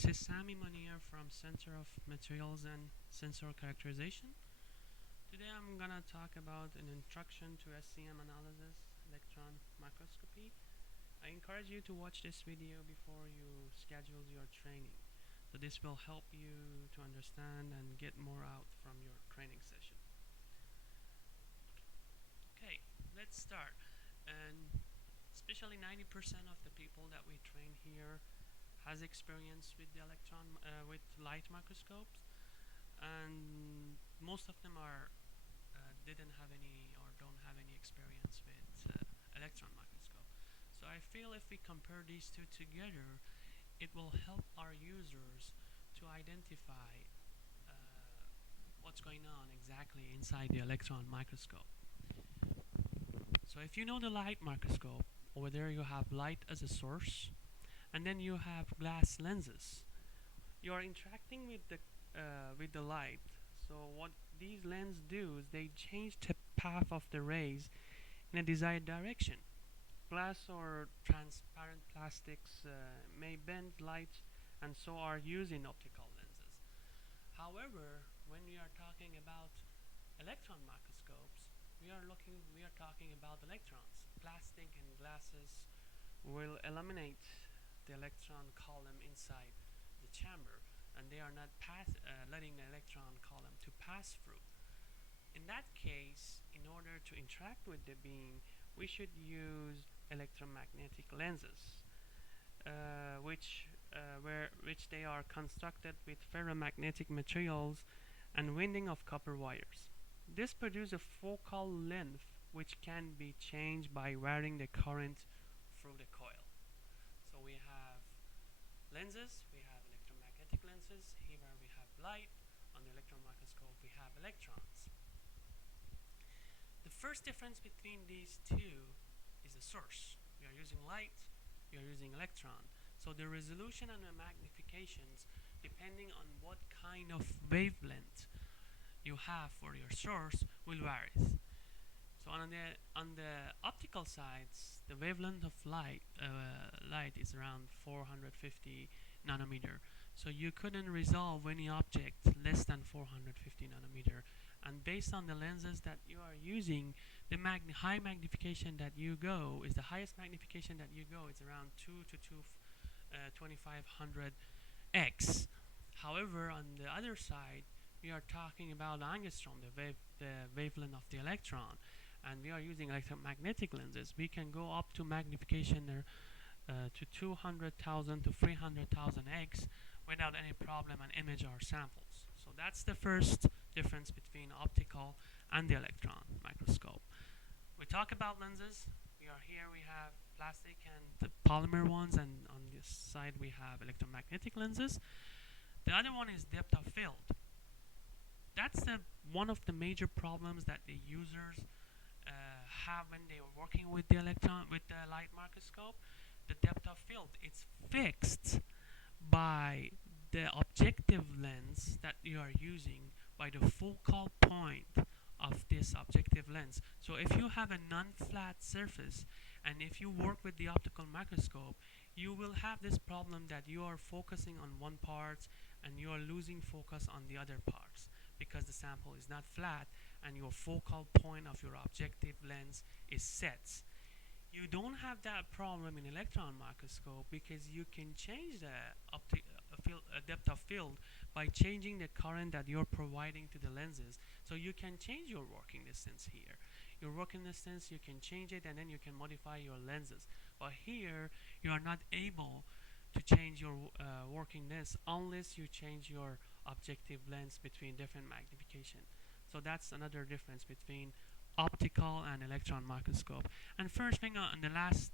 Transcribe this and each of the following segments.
This is Sami Mania from Center of Materials and Sensor Characterization. Today I'm gonna talk about an introduction to SEM analysis, electron microscopy. I encourage you to watch this video before you schedule your training. So this will help you to understand and get more out from your training session. Okay, let's start. And especially 90% of the people that we train here has experience with the with light microscopes, and most of them are didn't have any or don't have any experience with electron microscope. So I feel if we compare these two together, it will help our users to identify what's going on exactly inside the electron microscope. So if you know the light microscope, over there you have light as a source, and then you have glass lenses. You are interacting with the light. So what these lenses do is they change the path of the rays in a desired direction. Glass or transparent plastics may bend light, and so are used in optical lenses. However, when we are talking about electron microscopes, we are talking about electrons. Plastic and glasses will eliminate the electron column inside the chamber, and they are not letting the electron column to pass through. In that case, in order to interact with the beam, we should use electromagnetic lenses, which they are constructed with ferromagnetic materials and winding of copper wires. This produces a focal length which can be changed by varying the current through the coil. So we have lenses, we have electromagnetic lenses. Here we have light. On the electron microscope we have electrons. The first difference between these two is the source. We are using light, we are using electron. So the resolution and the magnifications, depending on what kind of wavelength you have for your source, will vary. So on the optical sides, the wavelength of light is around 450 nanometer. So you couldn't resolve any object less than 450 nanometer. And based on the lenses that you are using, the high magnification that you go is the highest magnification that you go. It's around 2 to 2500 x. However, on the other side, we are talking about angstrom, the wavelength of the electron, and we are using electromagnetic lenses. We can go up to magnification to 200,000 to 300,000 x without any problem and image our samples. So that's the first difference between optical and the electron microscope. We talk about lenses. We have plastic and the polymer ones, and on this side we have electromagnetic lenses. The other one is depth of field. That's one of the major problems that the users have when they are working with the light microscope. The depth of field, it's fixed by the objective lens that you are using, by the focal point of this objective lens. So if you have a non-flat surface and if you work with the optical microscope, you will have this problem that you are focusing on one part and you are losing focus on the other parts, because the sample is not flat and your focal point of your objective lens is set. You don't have that problem in electron microscope, because you can change the depth of field by changing the current that you're providing to the lenses. So you can change your working distance here. Your working distance, you can change it, and then you can modify your lenses. But here, you are not able to change your working lens unless you change your objective lens between different magnification. So that's another difference between optical and electron microscope. And first thing, and the last,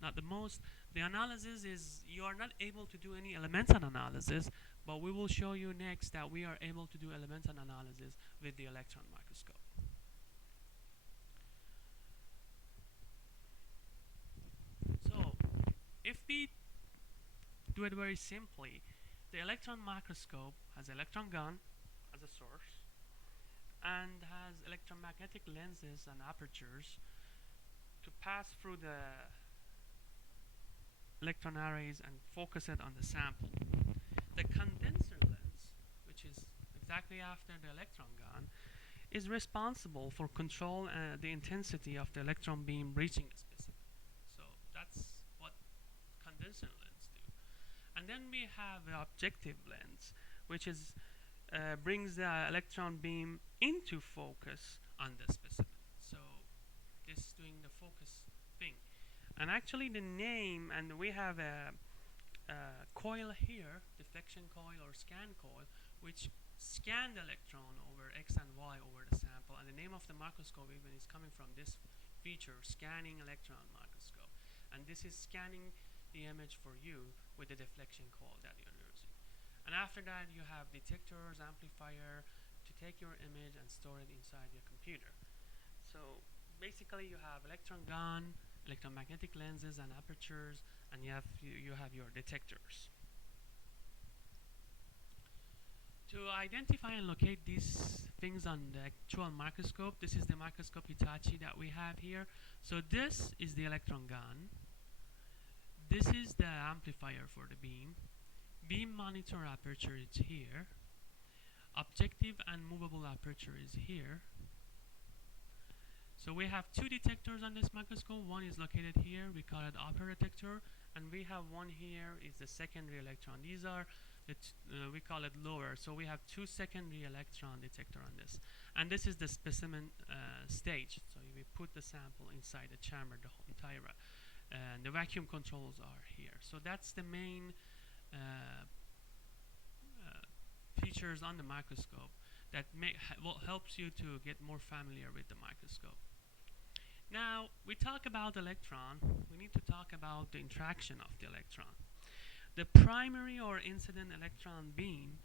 not the most, the analysis is you are not able to do any elemental analysis, but we will show you next that we are able to do elemental analysis with the electron microscope. So if we do it very simply, the electron microscope has electron gun as a source and has electromagnetic lenses and apertures to pass through the electron arrays and focus it on the sample. the condenser lens, which is exactly after the electron gun, is responsible for control the intensity of the electron beam reaching a specimen. So that's what condenser lens do. And then we have the objective lens, which is brings the electron beam into focus on the specimen. So this is doing the focus thing. And actually the name, and we have a coil here, deflection coil or scan coil, which scan the electron over X and Y over the sample. And the name of the microscope even is coming from this feature, scanning electron microscope. And this is scanning the image for you with the deflection coil that you're using. And after that, you have detectors, amplifier to take your image and store it inside your computer. So basically, you have electron gun, electromagnetic lenses, and apertures, and you have your detectors. To identify and locate these things on the actual microscope, this is the microscope Hitachi that we have here. So this is the electron gun. This is the amplifier for the beam. Beam monitor aperture is here. Objective and movable aperture is here. So we have two detectors on this microscope. One is located here, we call it upper detector, and we have one here is the secondary electron. These are we call it lower. So we have two secondary electron detector on this, and this is the specimen stage. So we put the sample inside the chamber, the whole entire, and the vacuum controls are here. So that's the main features on the microscope that helps you to get more familiar with the microscope. Now we talk about electron, we need to talk about the interaction of the electron. The primary or incident electron beam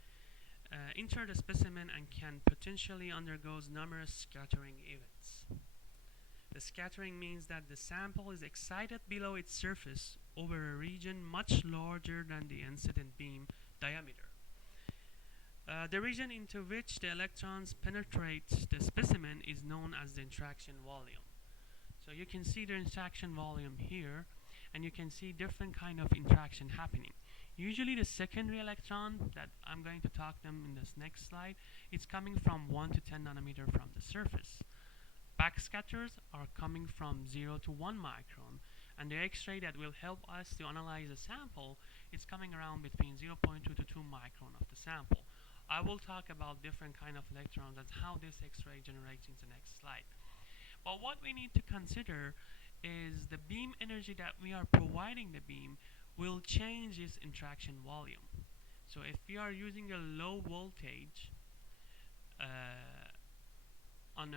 enter the specimen and can potentially undergo numerous scattering events. The scattering means that the sample is excited below its surface over a region much larger than the incident beam diameter. The region into which the electrons penetrate the specimen is known as the interaction volume. So you can see the interaction volume here, and you can see different kind of interaction happening. Usually the secondary electron that I'm going to talk them in this next slide, it's coming from 1 to 10 nanometer from the surface. Backscatters are coming from 0 to 1 micron, and the X-ray that will help us to analyze a sample is coming around between 0.2 to 2 micron of the sample. I will talk about different kind of electrons and how this X-ray generates in the next slide. But what we need to consider is the beam energy that we are providing the beam will change its interaction volume. So if we are using a low voltage on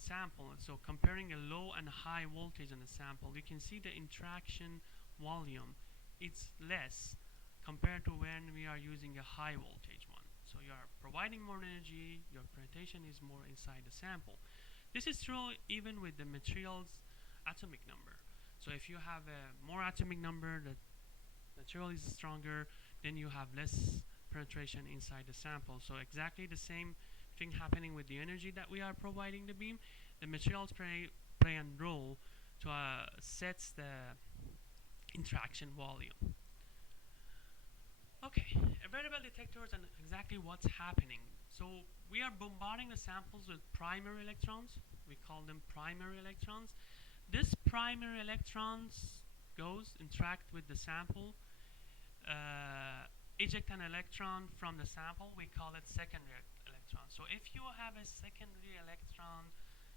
sample, so comparing a low and high voltage on a sample, you can see the interaction volume it's less compared to when we are using a high voltage one. So you are providing more energy, your presentation is more inside the sample. This is true even with the material's atomic number. So if you have a more atomic number, the material is stronger, then you have less penetration inside the sample. So exactly the same thing happening with the energy that we are providing the beam. The materials play a role to sets the interaction volume. Okay, variable detectors and exactly what's happening. So we are bombarding the samples with primary electrons. We call them primary electrons. This primary electrons interact with the sample, eject an electron from the sample. We call it secondary electron. So if you have a secondary electron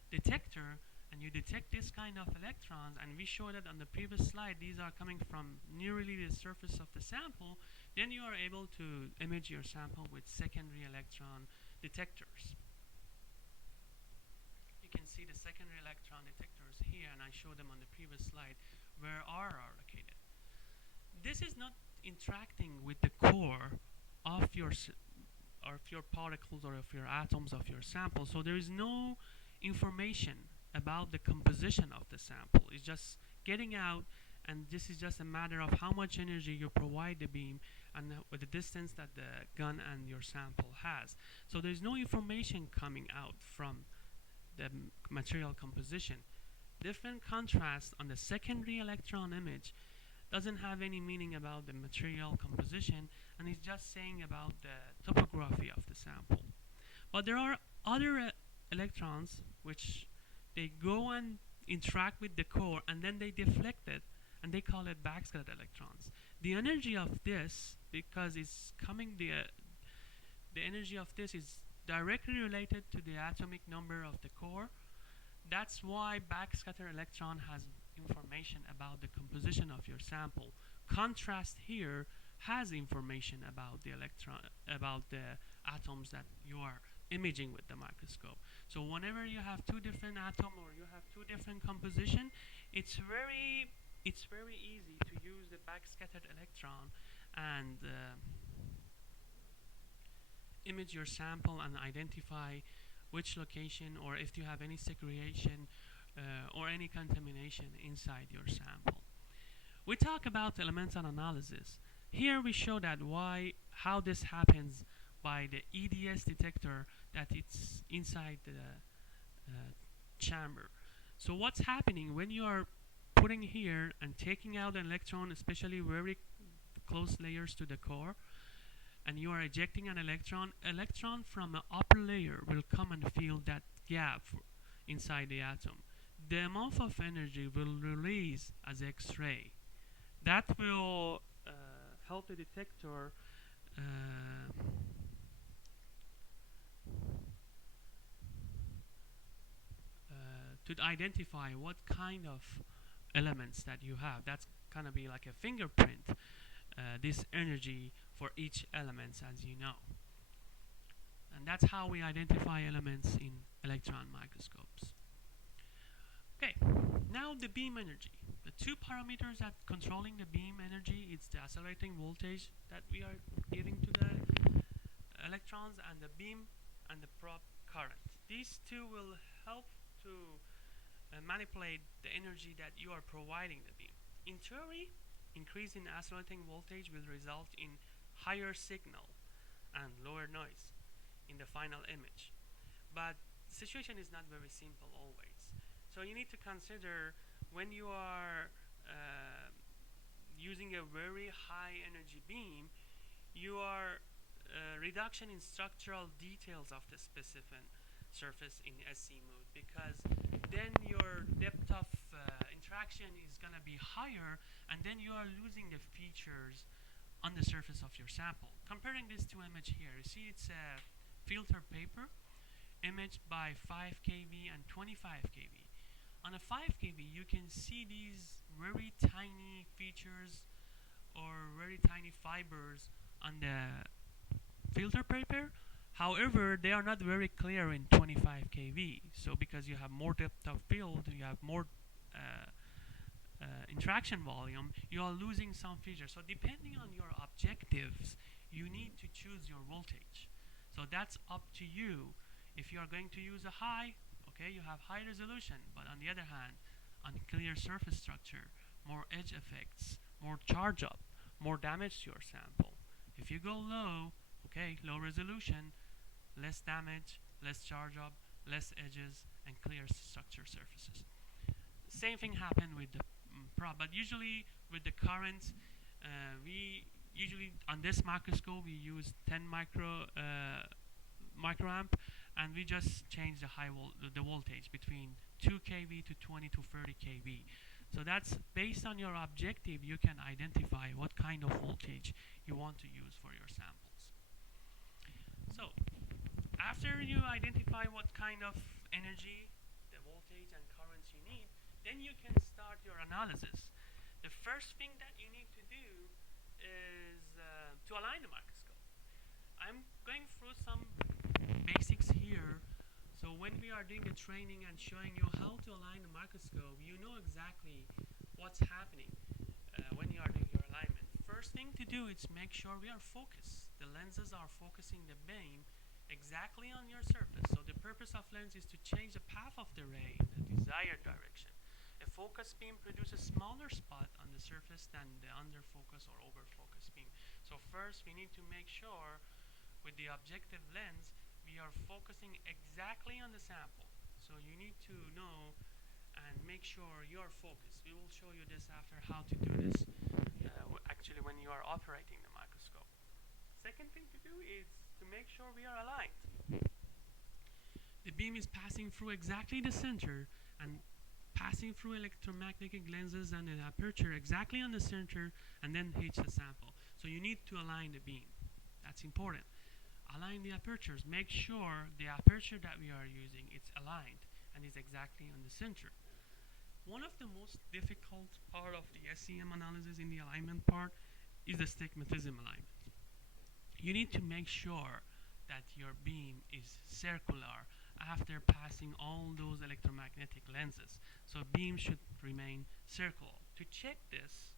detector and you detect this kind of electrons, and we showed it on the previous slide, these are coming from nearly the surface of the sample, then you are able to image your sample with secondary electron detectors. You can see the secondary electron detectors here, and I showed them on the previous slide where R are located. This is not interacting with the core of your particles or of your atoms of your sample, so there is no information about the composition of the sample. It's just getting out, and this is just a matter of how much energy you provide the beam and with the distance that the gun and your sample has. So there's no information coming out from the material composition. Different contrast on the secondary electron image doesn't have any meaning about the material composition, and it's just saying about the topography of the sample. But there are other electrons which they go and interact with the core, and then they deflect it, and they call it backscattered electrons. The energy of this, because it's coming the energy of this is directly related to the atomic number of the core. That's why backscatter electron has information about the composition of your sample. Contrast here has information about the electron, about the atoms that you are imaging with the microscope. So whenever you have two different atoms or you have two different composition, it's very easy to use the backscattered electron and image your sample and identify which location, or if you have any segregation or any contamination inside your sample. We talk about elemental analysis. Here we show that how this happens by the EDS detector that it's inside the chamber. So what's happening when you are putting here and taking out an electron, especially very close layers to the core, and you are ejecting an electron from an upper layer will come and fill that gap inside the atom. The amount of energy will release as X-ray. That will help the detector to identify what kind of elements that you have. That's gonna be like a fingerprint, this energy for each element, as you know. And that's how we identify elements in electron microscopes. Okay, now the beam energy. The two parameters that controlling the beam energy is the accelerating voltage that we are giving to the electrons, and the beam and the probe current. These two will help to manipulate the energy that you are providing the beam. In theory, increase in accelerating voltage will result in higher signal and lower noise in the final image. But the situation is not very simple always. So you need to consider when you are using a very high energy beam, you are reduction in structural details of the specific surface in SC mode, because then your depth of interaction is going to be higher, and then you are losing the features on the surface of your sample. Comparing this to image here, you see it's a filter paper imaged by 5 kV and 25 kV. On a 5 kV, you can see these very tiny features or very tiny fibers on the filter paper. However, they are not very clear in 25 kV. So because you have more depth of field, you have more interaction volume, you are losing some features. So depending on your objectives, you need to choose your voltage. So that's up to you. If you are going to use a high, okay, you have high resolution, but on the other hand, on clear surface structure, more edge effects, more charge up, more damage to your sample. If you go low, okay, low resolution, less damage, less charge up, less edges, and clear structure surfaces. Same thing happened with the probe, but usually with the currents, we usually on this microscope we use 10 microamp, and we just change the voltage between 2 kV to 20 to 30 kV. So that's based on your objective. You can identify what kind of voltage you want to use for your samples. So after you identify what kind of energy, the voltage and currents you need, then you can start your analysis. The first thing that you need to do is to align the microscope. I'm going through some basics here. So when we are doing the training and showing you how to align the microscope, you know exactly what's happening when you are doing your alignment. First thing to do is make sure we are focused. The lenses are focusing the beam exactly on your surface. So the purpose of lens is to change the path of the ray in the desired direction. A focus beam produces smaller spot on the surface than the under focus or over focus beam. So first we need to make sure with the objective lens we are focusing exactly on the sample. So you need to know and make sure you are focused. We will show you this after how to do this. actually when you are operating the microscope. Second thing to do is to make sure we are aligned. The beam is passing through exactly the center and passing through electromagnetic lenses and an aperture exactly on the center and then hits the sample. So you need to align the beam. That's important. Align the apertures. Make sure the aperture that we are using is aligned and is exactly on the center. One of the most difficult part of the SEM analysis in the alignment part is the stigmatism alignment. You need to make sure that your beam is circular after passing all those electromagnetic lenses. So beam should remain circular. To check this,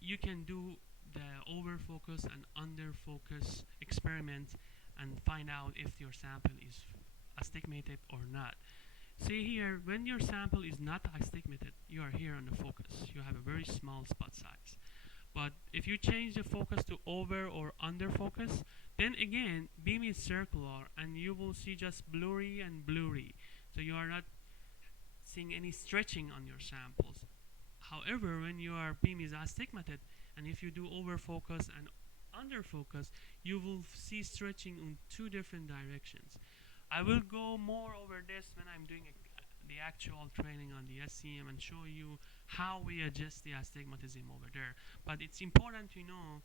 you can do the over focus and under focus experiment and find out if your sample is astigmated or not. See here, when your sample is not astigmated, you are here on the focus. You have a very small spot size. But if you change the focus to over or under focus, then again, beam is circular and you will see just blurry and blurry. So you are not seeing any stretching on your samples. However, when your beam is astigmated, and if you do over focus and under focus, you will see stretching in two different directions. I will go more over this when I'm doing the actual training on the SEM and show you how we adjust the astigmatism over there. But it's important to know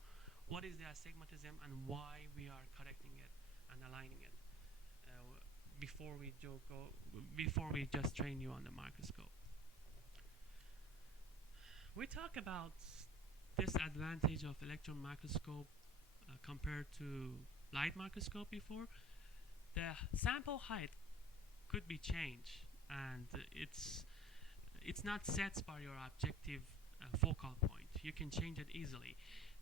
what is the astigmatism and why we are correcting it and aligning it before we just train you on the microscope. We talk about disadvantage of electron microscope compared to light microscope before. The sample height could be changed, and it's not set by your objective focal point. You can change it easily.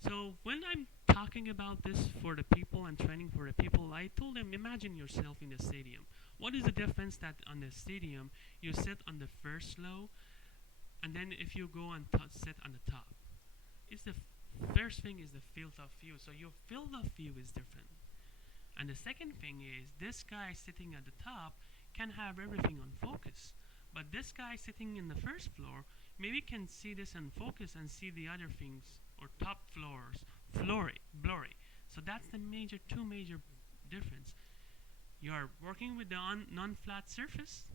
So when I'm talking about this for the people and training for the people, I told them, imagine yourself in the stadium. What is the difference that on the stadium you sit on the first row, and then if you go and sit on the top? It's the first thing is the field of view. So your field of view is different. And the second thing is this guy sitting at the top can have everything on focus. But this guy sitting in the first floor maybe can see this in focus and see the other things or top floors blurry. So that's the two major difference. You are working with the non-flat surface.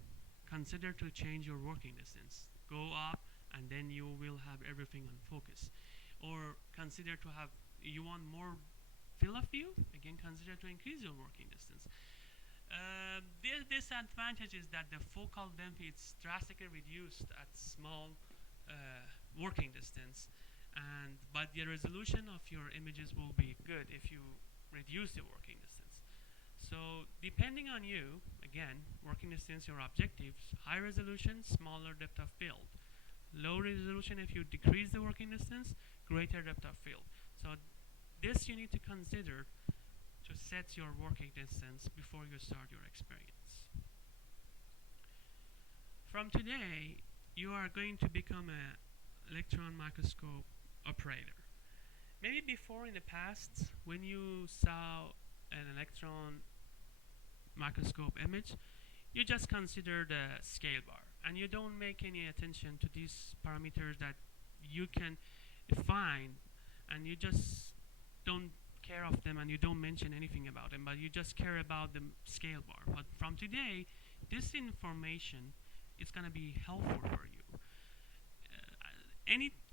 Consider to change your working distance. Go up and then you will have everything on focus. Or consider to have, you want more field of view, again consider to increase your working distance. The disadvantage is that the focal length is drastically reduced at small working distance, but the resolution of your images will be good if you reduce the working distance. So depending on you, again, working distance, your objectives, high resolution, smaller depth of field. Low resolution, if you decrease the working distance, greater depth of field. So this you need to consider to set your working distance before you start your experience. From today, you are going to become an electron microscope operator. Maybe before in the past, when you saw an electron microscope image, you just consider the scale bar and you don't make any attention to these parameters that you can find, and you just don't care of them and you don't mention anything about them, but you just care about the scale bar. But from today, this information is going to be helpful for you.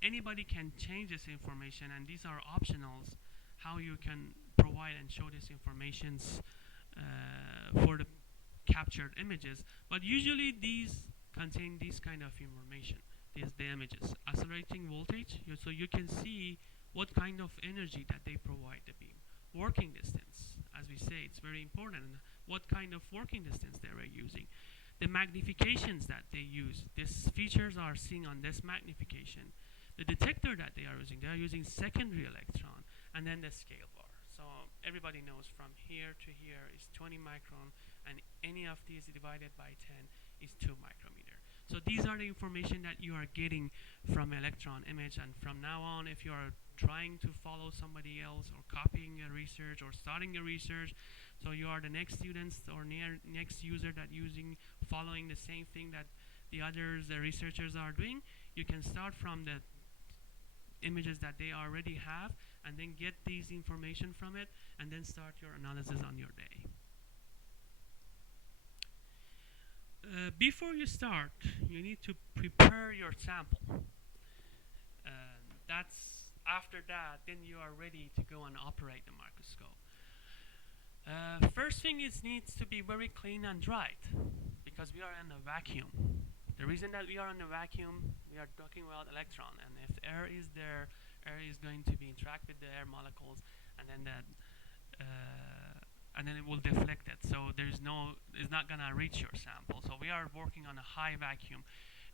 Anybody can change this information, and these are optionals how you can provide and show this information for the captured images. But usually these contain this kind of information. These the images, accelerating voltage, so you can see what kind of energy that they provide the beam. Working distance, as we say, it's very important. What kind of working distance they are using. The magnifications that they use. These features are seen on this magnification. The detector that they are using secondary electron, and then the scale bar. So everybody knows from here to here is 20 micron, and any of these divided by 10 is 2 micrometer. So these are the information that you are getting from electron image, and from now on, if you are trying to follow somebody else or copying a research or starting a research, so you are the next students or next user that following the same thing that the researchers are doing, you can start from the images that they already have, and then get these information from it, and then start your analysis on your day. Before you start, you need to prepare your sample. That's after that, then you are ready to go and operate the microscope. First thing is needs to be very clean and dried, because we are in a vacuum. The reason that we are in a vacuum, we are talking about electron, and if air is there, air is going to be interact with the air molecules, and then it will deflect it. So it's not gonna reach your sample. So we are working on a high vacuum,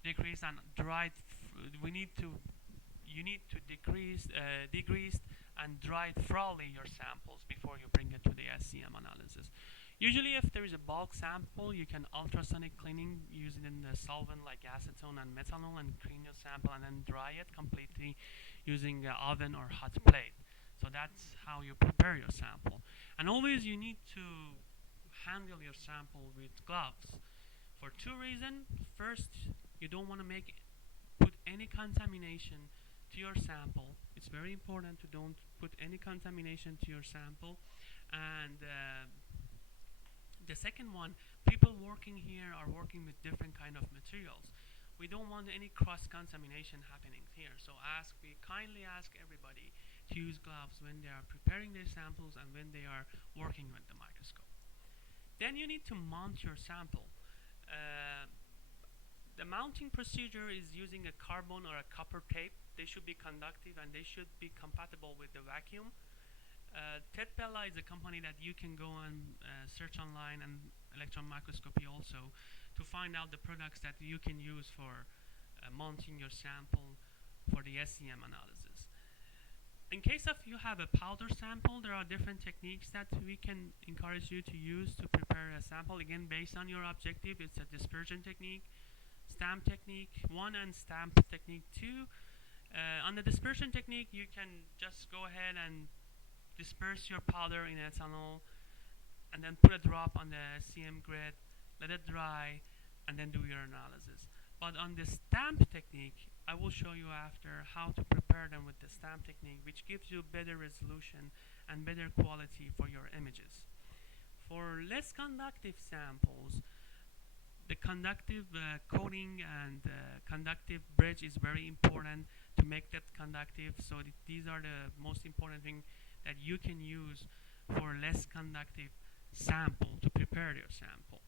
decrease and dried. You need to degrease and dry thoroughly your samples before you bring it to the SEM analysis. Usually if there is a bulk sample, you can ultrasonic cleaning using a solvent like acetone and methanol and clean your sample and then dry it completely using an oven or hot plate. So that's how you prepare your sample. And always you need to handle your sample with gloves for two reasons. First, you don't want to put any contamination to your sample. It's very important to don't put any contamination to your sample. And the second one, people working here are working with different kind of materials. We don't want any cross-contamination happening here. So we kindly ask everybody to use gloves when they are preparing their samples and when they are working with the microscope. Then you need to mount your sample. The mounting procedure is using a carbon or a copper tape. They should be conductive and they should be compatible with the vacuum. Ted Pella is a company that you can go and search online, and electron microscopy also, to find out the products that you can use for mounting your sample for the SEM analysis. In case of you have a powder sample, there are different techniques that we can encourage you to use to prepare a sample. Again, based on your objective, it's a dispersion technique, stamp technique 1 and stamp technique 2. On the dispersion technique, you can just go ahead and disperse your powder in ethanol and then put a drop on the SEM grid, let it dry, and then do your analysis. But on the stamp technique, I will show you after how to prepare them with the stamp technique, which gives you better resolution and better quality for your images. For less conductive samples, the conductive coating and conductive bridge is very important to make that conductive. So these are the most important thing that you can use for less conductive sample to prepare your sample.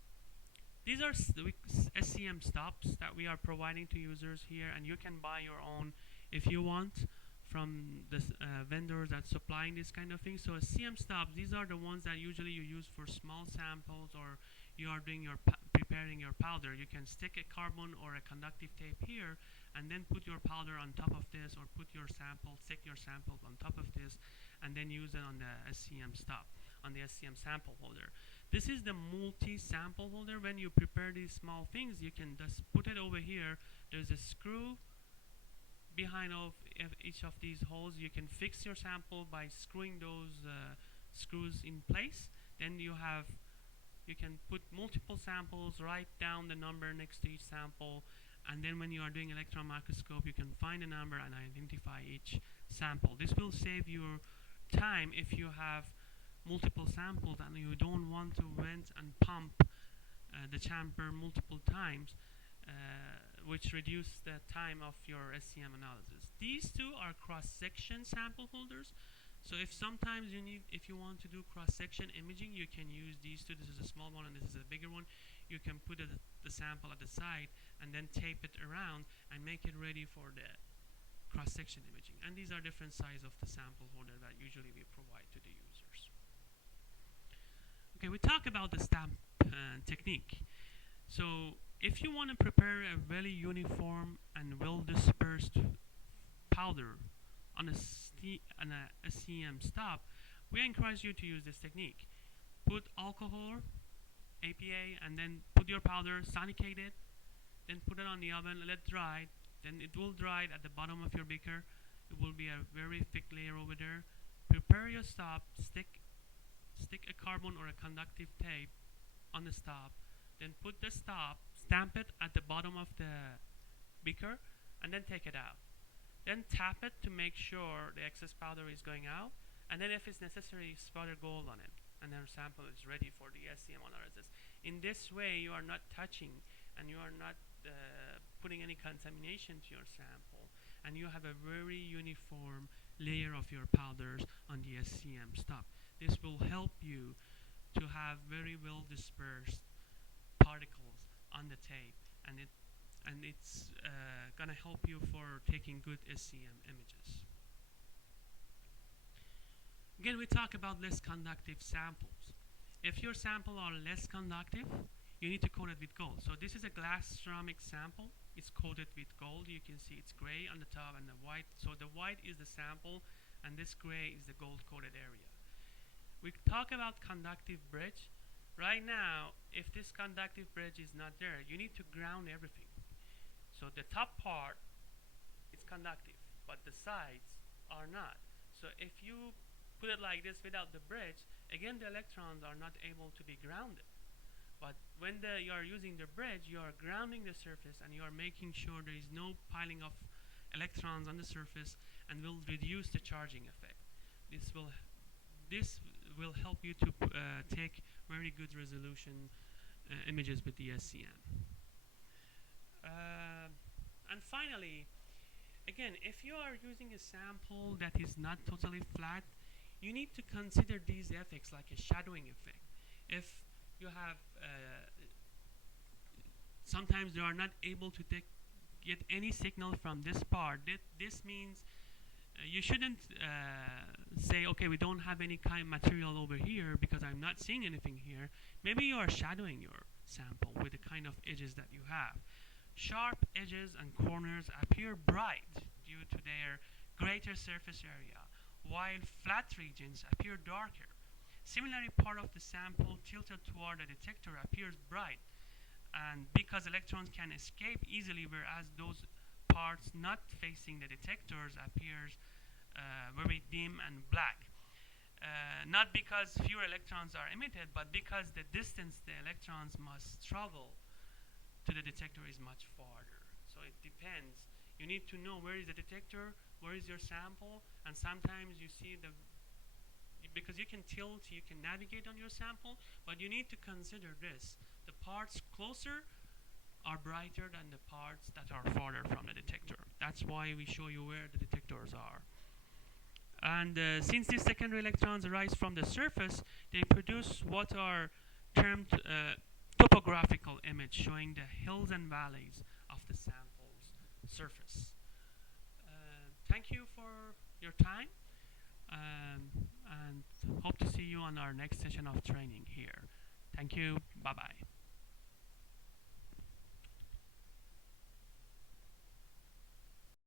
These are SEM Stubs that we are providing to users here, and you can buy your own if you want from the vendors that supplying this kind of thing. So SEM Stubs, these are the ones that usually you use for small samples, or you are doing your preparing your powder. You can stick a carbon or a conductive tape here and then put your powder on top of this, or put your sample, stick your sample on top of this, and then use it on the SEM Stub, on the SEM sample holder. This is the multi-sample holder. When you prepare these small things, you can just put it over here. There's a screw behind each of these holes. You can fix your sample by screwing those screws in place. Then you can put multiple samples, write down the number next to each sample, and then when you are doing electron microscope, you can find a number and identify each sample. This will save your time if you have multiple samples and you don't want to rinse and pump the chamber multiple times, which reduce the time of your SEM analysis. These two are cross-section sample holders. So if you want to do cross-section imaging, you can use these two. This is a small one and this is a bigger one. You can put the sample at the side and then tape it around and make it ready for the cross-section imaging. And these are different size of the sample holder that usually we provide to the users. Okay, we talk about the stamp technique. So if you want to prepare a very uniform and well-dispersed powder on a SEM stub, we encourage you to use this technique. Put alcohol, APA, and then put your powder, sonicate it, then put it on the oven, let it dry. Then it will dry at the bottom of your beaker. It will be a very thick layer over there. Prepare your stub, stick a carbon or a conductive tape on the stub, then put the stub, stamp it at the bottom of the beaker, and then take it out. Then tap it to make sure the excess powder is going out, and then if it's necessary, splutter gold on it, and then sample is ready for the SEM analysis. In this way, you are not touching and you are not putting any contamination to your sample, and you have a very uniform layer of your powders on the SEM stub. This will help you to have very well dispersed particles on the tape, and it's gonna help you for taking good SEM images. Again, we talk about less conductive samples. If your sample are less conductive, you need to coat it with gold. So this is a glass ceramic sample. It's coated with gold. You can see it's gray on the top and the white. So the white is the sample, and this gray is the gold coated area. We talk about conductive bridge. Right now, if this conductive bridge is not there, you need to ground everything. So the top part is conductive, but the sides are not. So if you put it like this without the bridge, again the electrons are not able to be grounded. But when you are using the bridge, you are grounding the surface and you are making sure there is no piling of electrons on the surface, and will reduce the charging effect. This will help you to take very good resolution images with the SEM. And finally, again, if you are using a sample that is not totally flat, you need to consider these effects like a shadowing effect. If you have, sometimes you are not able to get any signal from this part. This means you shouldn't say, okay, we don't have any kind of material over here because I'm not seeing anything here. Maybe you are shadowing your sample with the kind of edges that you have. Sharp edges and corners appear bright due to their greater surface area, while flat regions appear darker. Similarly, part of the sample tilted toward the detector appears bright, and because electrons can escape easily, whereas those parts not facing the detectors appears very dim and black. Not because fewer electrons are emitted, but because the distance the electrons must travel to the detector is much farther. So it depends. You need to know where is the detector, where is your sample, and sometimes you see because you can tilt, you can navigate on your sample, but you need to consider this. The parts closer are brighter than the parts that are farther from the detector. That's why we show you where the detectors are. And since these secondary electrons arise from the surface, they produce what are termed topographical image, showing the hills and valleys of the sample's surface. Thank you for your time, and hope to see you on our next session of training here. Thank you. Bye-bye.